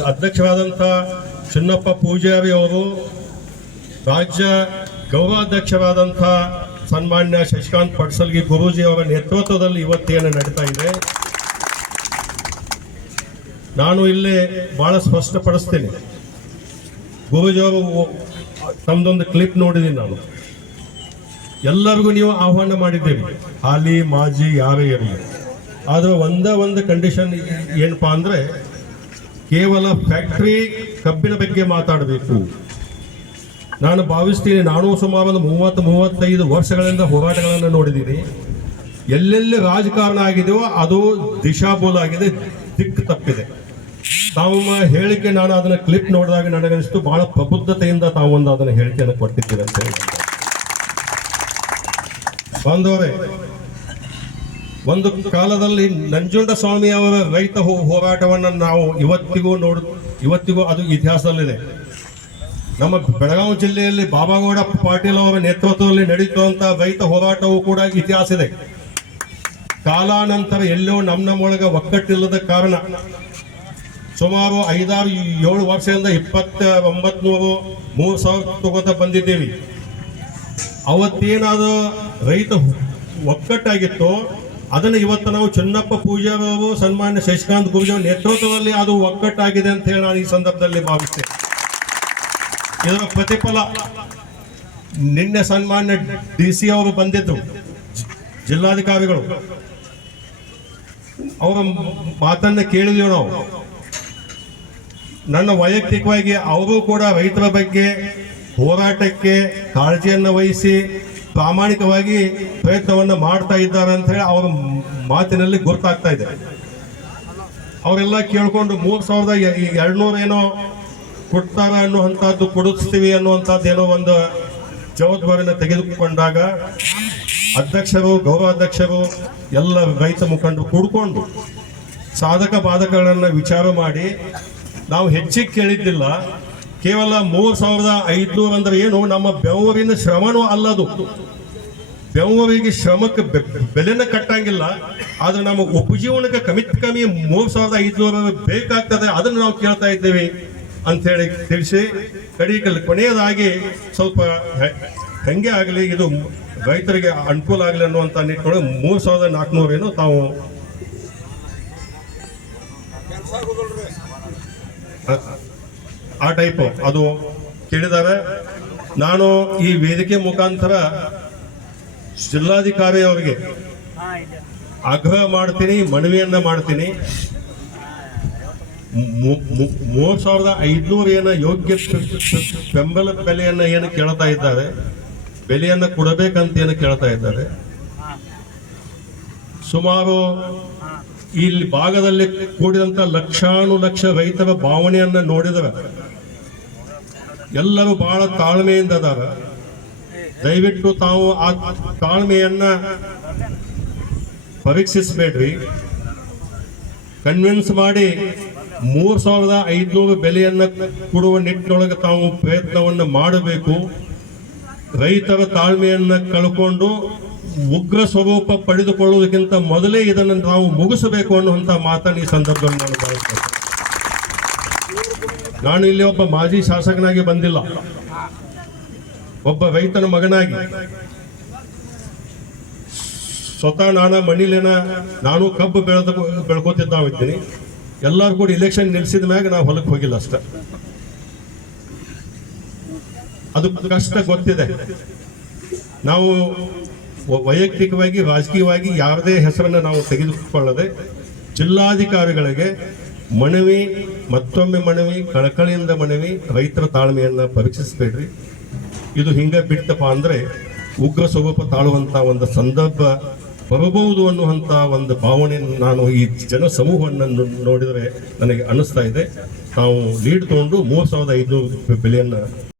ಅಧ್ಯಕ್ಷರಾದಂಥ ಚಿನ್ನಪ್ಪ ಪೂಜಾರಿ ಅವರು ರಾಜ್ಯ ಗೌರವಾಧ್ಯಕ್ಷರಾದಂಥ ಸನ್ಮಾನ್ಯ ಶಶಿಕಾಂತ್ ಪಡ್ಸಲ್ಗಿ ಗುರೂಜಿ ಅವರ ನೇತೃತ್ವದಲ್ಲಿ ಇವತ್ತೇನು ನಡೀತಾ ಇದೆ. ನಾನು ಇಲ್ಲಿ ಭಾಳ ಸ್ಪಷ್ಟಪಡಿಸ್ತೀನಿ. ಗುರೂಜಿ ಅವರು ತಮ್ಮದೊಂದು ಕ್ಲಿಪ್ ನೋಡಿದ್ದೀನಿ ನಾನು. ಎಲ್ಲರಿಗೂ ನೀವು ಆಹ್ವಾನ ಮಾಡಿದ್ದೀರಿ. ಹಾಲಿ, ಮಾಜಿ, ಯಾರೇ ಇರಲಿ. ಆದರೆ ಒಂದೇ ಒಂದು ಕಂಡೀಷನ್ ಏನಪ್ಪಾ ಅಂದ್ರೆ ಕೇವಲ ಫ್ಯಾಕ್ಟ್ರಿ ಕಬ್ಬಿನ ಬಗ್ಗೆ ಮಾತಾಡಬೇಕು. ನಾನು ಭಾವಿಸ್ತೀನಿ ನಾನು ಸುಮಾರು ಒಂದು ಮೂವತ್ತು, ಮೂವತ್ತೈದು ವರ್ಷಗಳಿಂದ ಹೋರಾಟಗಳನ್ನು ನೋಡಿದ್ದೀನಿ. ಎಲ್ಲೆಲ್ಲಿ ರಾಜಕಾರಣ ಆಗಿದೆಯೋ ಅದು ದಿಶಾಬೋಲ ಆಗಿದೆ, ದಿಕ್ಕು ತಪ್ಪಿದೆ. ತಾವು ಹೇಳಿಕೆ ನಾನು ಅದನ್ನ ಕ್ಲಿಪ್ ನೋಡಿದಾಗ ನನಗನಿಸ್ತು ಬಹಳ ಪ್ರಬುದ್ಧತೆಯಿಂದ ತಾವೊಂದು ಅದನ್ನು ಹೇಳಿಕೆಯನ್ನು ಕೊಟ್ಟಿದ್ದೀರಂತ. ಬಾಂಧವರೇ ಒಂದು ಕಾಲದಲ್ಲಿ ನಂಜುಂಡ ಸ್ವಾಮಿ ಅವರ ರೈತ ಹೋರಾಟವನ್ನು ನಾವು ಇವತ್ತಿಗೂ ನೋಡ, ಇವತ್ತಿಗೂ ಅದು ಇತಿಹಾಸದಲ್ಲಿದೆ. ನಮ್ಮ ಬೆಳಗಾವಿ ಜಿಲ್ಲೆಯಲ್ಲಿ ಬಾಬಾಗೌಡ ಪಾಟೀಲ್ ಅವರ ನೇತೃತ್ವದಲ್ಲಿ ನಡೀತುವಂತ ರೈತ ಹೋರಾಟವೂ ಕೂಡ ಇತಿಹಾಸ ಇದೆ. ಕಾಲಾನಂತರ ಎಲ್ಲೋ ನಮ್ಮ ನಮ್ಮೊಳಗೆ ಒಕ್ಕಟ್ಟಿಲ್ಲದ ಕಾರಣ ಸುಮಾರು ಐದಾರು ಏಳು ವರ್ಷದಿಂದ ಇಪ್ಪತ್ತ ಒಂಬತ್ನೂರು ಮೂರು ಸಾವಿರ ತಗೋತ ಬಂದಿದ್ದೀವಿ. ಅವತ್ತೇನಾದ ರೈತ ಒಕ್ಕಟ್ಟಾಗಿತ್ತು ಅದನ್ನು ಇವತ್ತು ನಾವು ಚೆನ್ನಪ್ಪ ಪೂಜಾರವರು ಸನ್ಮಾನ್ಯ ಶಶಿಕಾಂತ್ ಗುರುಜಿ ನೇತೃತ್ವದಲ್ಲಿ ಅದು ಒಗ್ಗಟ್ಟಾಗಿದೆ ಅಂತ ಹೇಳಿ ನಾನು ಈ ಸಂದರ್ಭದಲ್ಲಿ ಭಾವಿಸ್ತೇನೆ. ಇದರ ಪ್ರತಿಫಲ ನಿನ್ನೆ ಸನ್ಮಾನ್ಯ ಡಿ ಸಿ ಅವರು ಬಂದಿದ್ದರು ಜಿಲ್ಲಾಧಿಕಾರಿಗಳು. ಅವರ ಮಾತನ್ನ ಕೇಳಿದೆವು ನಾವು. ನನ್ನ ವೈಯಕ್ತಿಕವಾಗಿ ಅವರು ಕೂಡ ರೈತರ ಬಗ್ಗೆ ಹೋರಾಟಕ್ಕೆ ಕಾಳಜಿಯನ್ನು ವಹಿಸಿ ಪ್ರಾಮಾಣಿಕವಾಗಿ ಪ್ರಯತ್ನವನ್ನು ಮಾಡ್ತಾ ಇದ್ದಾರೆ ಅಂತ ಹೇಳಿ ಅವರ ಮಾತಿನಲ್ಲಿ ಗೊತ್ತಾಗ್ತಾ ಇದೆ. ಅವರೆಲ್ಲ ಕೇಳಿಕೊಂಡು ಮೂರು ಸಾವಿರದ ಎರಡ್ನೂರ ಏನೋ ಕೊಡ್ತಾರ ಅನ್ನುವಂಥದ್ದು ಕೊಡಿಸ್ತೀವಿ ಅನ್ನುವಂಥದ್ದು ಏನೋ ಒಂದು ಜವಾಬ್ದಾರಿಯನ್ನು ತೆಗೆದುಕೊಂಡಾಗ ಅಧ್ಯಕ್ಷರು ಗೌರವಾಧ್ಯಕ್ಷರು ಎಲ್ಲ ರೈತ ಮುಖಂಡರು ಕೂಡ್ಕೊಂಡು ಸಾಧಕ ಬಾಧಕಗಳನ್ನು ವಿಚಾರ ಮಾಡಿ ನಾವು ಹೆಚ್ಚಿಗೆ ಕೇಳಿದ್ದಿಲ್ಲ. ಕೇವಲ ಮೂರ್ ಸಾವಿರದ ಐದ್ನೂರ ಅಂದ್ರೆ ಏನು? ನಮ್ಮ ಬೆವರಿನ ಶ್ರಮನೂ ಅಲ್ಲದು. ಬೆವರಿಗೆ ಶ್ರಮಕ್ಕೆ ಬೆಲೆನ ಕಟ್ಟಂಗಿಲ್ಲ. ಆದ್ರೆ ನಮ್ಮ ಉಪಜೀವನಕ್ಕೆ ಕಮಿತ್ ಕಮ್ಮಿ ಮೂರ್ ಸಾವಿರದ ಐದ್ನೂರ ಬೇಕಾಗ್ತದೆ. ಅದನ್ನು ನಾವು ಕೇಳ್ತಾ ಇದ್ದೇವೆ ಅಂತ ಹೇಳಿ ತಿಳಿಸಿ ಕಡಿಕಲ್ ಕೊನೆಯದಾಗಿ ಸ್ವಲ್ಪ ಹೆಂಗೆ ಆಗಲಿ ಇದು ರೈತರಿಗೆ ಅನುಕೂಲ ಆಗಲಿ ಅನ್ನುವಂಥ ನಿಟ್ಟಿನೊಳಗೆ ಮೂರ್ ಸಾವಿರದ ನಾಲ್ಕುನೂರೇನು ತಾವು ಆ- ಟೈಪ್ ಅದು ಕೇಳಿದ್ದಾರೆ ನಾನು ಈ ವೇದಿಕೆ ಮುಖಾಂತರ ಜಿಲ್ಲಾಧಿಕಾರಿ ಅವರಿಗೆ ಆಗ್ರಹ ಮಾಡ್ತೀನಿ, ಮನವಿಯನ್ನ ಮಾಡ್ತೀನಿ. ಮೂರು ಸಾವಿರದ ಐದ್ನೂರು ಏನ ಯೋಗ್ಯ ಬೆಂಬಲ ಬೆಲೆಯನ್ನ ಏನು ಕೇಳ್ತಾ ಇದ್ದಾರೆ, ಬೆಲೆಯನ್ನ ಕೊಡಬೇಕಂತ ಏನು ಕೇಳ್ತಾ ಇದ್ದಾರೆ. ಸುಮಾರು ಇಲ್ಲಿ ಭಾಗದಲ್ಲಿ ಕೂಡಿದಂತ ಲಕ್ಷಾನು ಲಕ್ಷ ರೈತರ ಭಾವನೆಯನ್ನ ನೋಡಿದರೆ ಎಲ್ಲರೂ ಬಹಳ ತಾಳ್ಮೆಯಿಂದ ಅದಾರ. ದಯವಿಟ್ಟು ತಾವು ಆ ತಾಳ್ಮೆಯನ್ನ ಪರೀಕ್ಷಿಸಬೇಡ್ರಿ. ಕನ್ವಿನ್ಸ್ ಮಾಡಿ ಮೂರ್ ಸಾವಿರದ ಐದ್ನೂರು ಬೆಲೆಯನ್ನ ಕೊಡುವ ನಿಟ್ಟಿನೊಳಗೆ ತಾವು ಪ್ರಯತ್ನವನ್ನು ಮಾಡಬೇಕು. ರೈತರ ತಾಳ್ಮೆಯನ್ನ ಕಳ್ಕೊಂಡು ಉಗ್ರ ಸ್ವರೂಪ ಪಡೆದುಕೊಳ್ಳುವುದಕ್ಕಿಂತ ಮೊದಲೇ ಇದನ್ನು ನಾವು ಮುಗಿಸಬೇಕು ಅನ್ನುವಂಥ ಮಾತನ್ನು ಈ ಸಂದರ್ಭದಲ್ಲಿ ನಾನು ಭಾವಿಸ್ತೇನೆ. ನಾನು ಇಲ್ಲಿ ಒಬ್ಬ ಮಾಜಿ ಶಾಸಕನಾಗಿ ಬಂದಿಲ್ಲ. ಒಬ್ಬ ರೈತನ ಮಗನಾಗಿ. ಸ್ವತಃ ನಾನು ಮಣ್ಣಿಲೇನ ನಾನು ಕಬ್ಬು ಬೆಳೆದ ಬೆಳ್ಕೊತಿದ್ದಾವಿದ್ದೀನಿ. ಎಲ್ಲರೂ ಕೂಡ ಇಲೆಕ್ಷನ್ ನಿಲ್ಸಿದ ಮ್ಯಾಗ ನಾವು ಹೊಲಕ್ಕೆ ಹೋಗಿಲ್ಲ ಅಷ್ಟ. ಅದು ಕಷ್ಟ ಗೊತ್ತಿದೆ. ನಾವು ವೈಯಕ್ತಿಕವಾಗಿ, ರಾಜಕೀಯವಾಗಿ ಯಾವುದೇ ಹೆಸರನ್ನು ನಾವು ತೆಗೆದುಕೊಳ್ಳದೆ ಜಿಲ್ಲಾಧಿಕಾರಿಗಳಿಗೆ ಮನವಿ ಮತ್ತೊಮ್ಮೆ ಮನವಿ, ಕಳಕಳಿಯಿಂದ ಮನವಿ, ರೈತರ ತಾಳ್ಮೆಯನ್ನು ಪರೀಕ್ಷಿಸಬೇಡ್ರಿ. ಇದು ಹಿಂಗೆ ಬಿಟ್ಟಪ್ಪ ಅಂದ್ರೆ ಉಗ್ರ ಸ್ವರೂಪ ತಾಳುವಂತ ಒಂದು ಸಂದರ್ಭ ಬರಬಹುದು ಅನ್ನುವಂತ ಒಂದು ಭಾವನೆ ನಾನು ಈ ಜನ ಸಮೂಹವನ್ನು ನೋಡಿದರೆ ನನಗೆ ಅನ್ನಿಸ್ತಾ ಇದೆ. ನಾವು ಲೀಡ್ ತಗೊಂಡು ಮೂರು ಸಾವಿರದ ಐದುನೂರು ಬೆಲೆಯನ್ನ